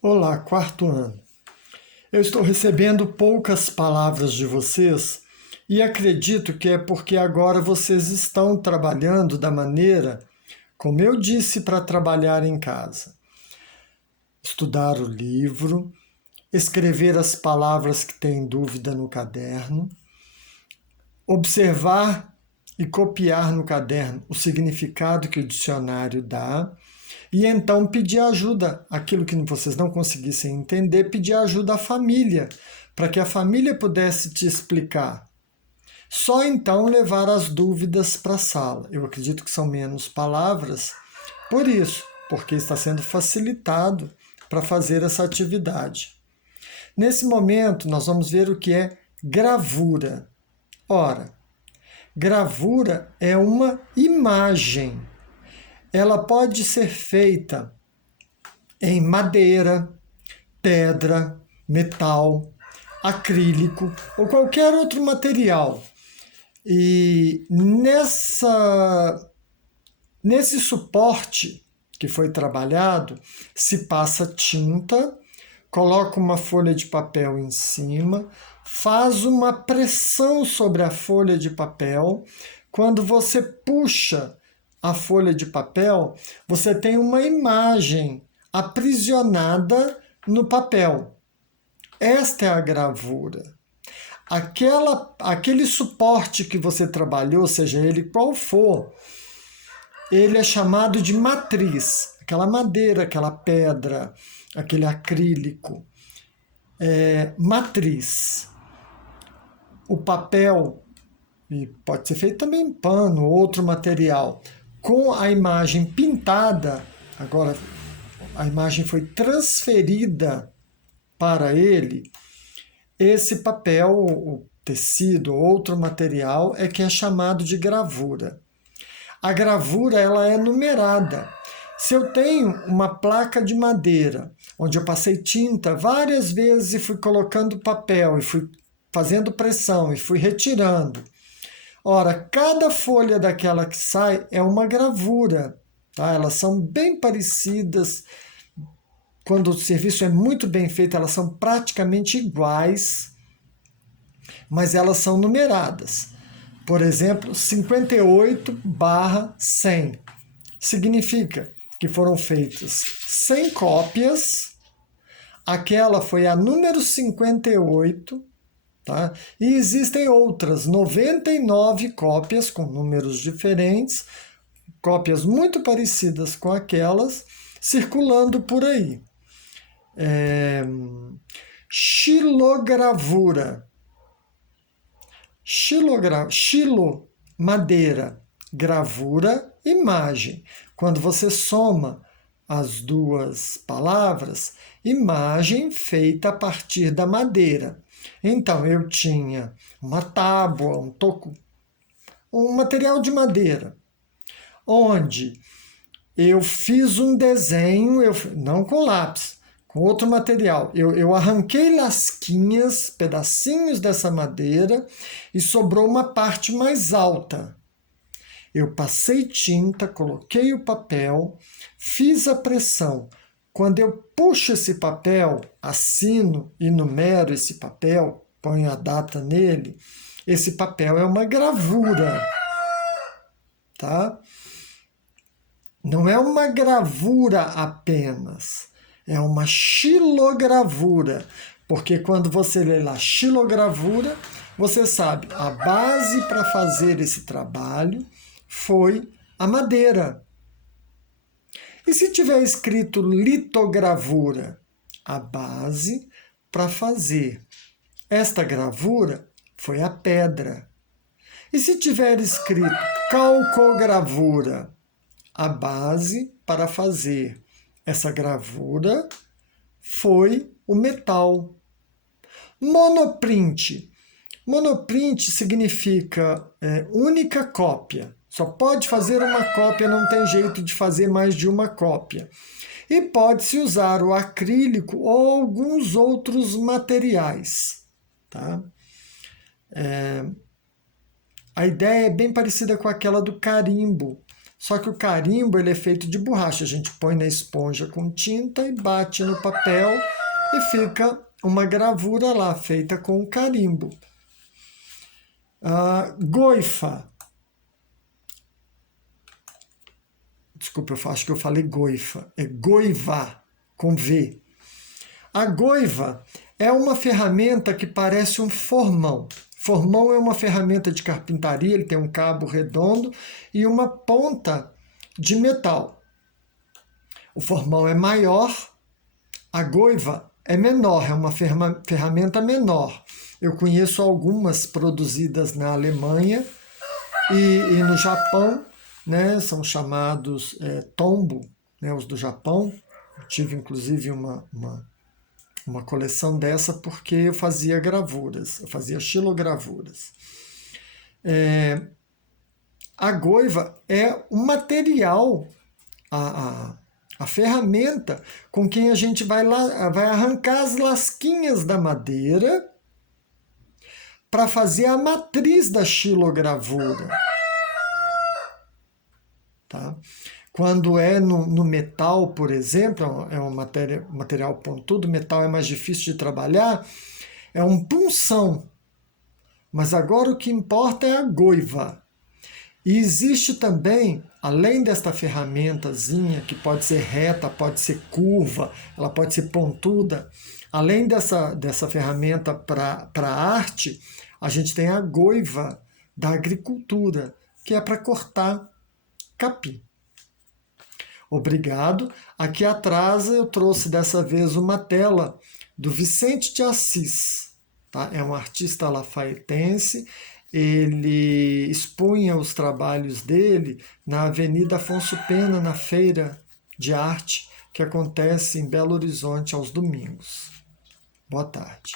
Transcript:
Olá, quarto ano. Eu estou recebendo poucas palavras de vocês e acredito que é porque agora vocês estão trabalhando da maneira como eu disse para trabalhar em casa. Estudar o livro, escrever as palavras que têm dúvida no caderno, observar e copiar no caderno o significado que o dicionário dá e então pedir ajuda, aquilo que vocês não conseguissem entender, pedir ajuda à família, para que a família pudesse te explicar. Só então levar as dúvidas para a sala. Eu acredito que são menos palavras, por isso, porque está sendo facilitado para fazer essa atividade. Nesse momento, nós vamos ver o que é gravura. Ora, gravura é uma imagem. Ela pode ser feita em madeira, pedra, metal, acrílico ou qualquer outro material. E nesse suporte que foi trabalhado, se passa tinta, coloca uma folha de papel em cima, faz uma pressão sobre a folha de papel. Quando você puxa a folha de papel, você tem uma imagem aprisionada no papel. Esta é a gravura. Aquele suporte que você trabalhou, seja ele qual for, ele é chamado de matriz. Aquela madeira, aquela pedra, aquele acrílico. Matriz. O papel, e pode ser feito também em pano, outro material, com a imagem pintada, agora a imagem foi transferida para ele, esse papel, o tecido, outro material, é que é chamado de gravura. A gravura ela é numerada. Se eu tenho uma placa de madeira, onde eu passei tinta várias vezes e fui colocando papel, e fui fazendo pressão, e fui retirando. Ora, cada folha daquela que sai é uma gravura. Tá? Elas são bem parecidas. Quando o serviço é muito bem feito, elas são praticamente iguais, mas elas são numeradas. Por exemplo, 58/100 significa que foram feitas 100 cópias, aquela foi a número 58, tá? E existem outras 99 cópias com números diferentes, cópias muito parecidas com aquelas, circulando por aí. Xilogravura. Xilo, madeira, gravura, imagem. Quando você soma as duas palavras, imagem feita a partir da madeira. Então, eu tinha uma tábua, um toco, um material de madeira, onde eu fiz um desenho, não com lápis, com outro material. Eu arranquei lasquinhas, pedacinhos dessa madeira e sobrou uma parte mais alta. Eu passei tinta, coloquei o papel, fiz a pressão. Quando eu puxo esse papel, assino e numero esse papel, ponho a data nele, esse papel é uma gravura, tá? Não é uma gravura apenas, é uma xilogravura, porque quando você lê lá xilogravura, você sabe, a base para fazer esse trabalho foi a madeira. E se tiver escrito litogravura, a base para fazer esta gravura foi a pedra. E se tiver escrito calcogravura, a base para fazer essa gravura foi o metal. Monoprint. Monoprint significa única cópia. Só pode fazer uma cópia, não tem jeito de fazer mais de uma cópia. E pode-se usar o acrílico ou alguns outros materiais. Tá? A ideia é bem parecida com aquela do carimbo. só que o carimbo ele é feito de borracha. A gente põe na esponja com tinta e bate no papel e fica uma gravura lá, feita com carimbo. Goifa. Desculpa, eu acho que eu falei goifa. É goiva, com V. A goiva é uma ferramenta que parece um formão. Formão é uma ferramenta de carpintaria, ele tem um cabo redondo e uma ponta de metal. O formão é maior, a goiva é menor, é uma ferramenta menor. Eu conheço algumas produzidas na Alemanha e no Japão, né, são chamados tombo, né, os do Japão. Eu tive inclusive uma coleção dessa porque eu fazia gravuras, eu fazia xilogravuras. A goiva é um material, a ferramenta com quem a gente vai arrancar as lasquinhas da madeira para fazer a matriz da xilogravura. Tá? Quando é no metal, por exemplo, é um material pontudo, metal é mais difícil de trabalhar, é um punção. Mas agora o que importa é a goiva. E existe também, além desta ferramentazinha, que pode ser reta, pode ser curva, ela pode ser pontuda, além dessa ferramenta para arte, a gente tem a goiva da agricultura, que é para cortar capim. Obrigado. Aqui atrás eu trouxe dessa vez uma tela do Vicente de Assis. Tá? É um artista lafaetense. Ele expunha os trabalhos dele na Avenida Afonso Pena, na Feira de Arte, que acontece em Belo Horizonte aos domingos. Boa tarde.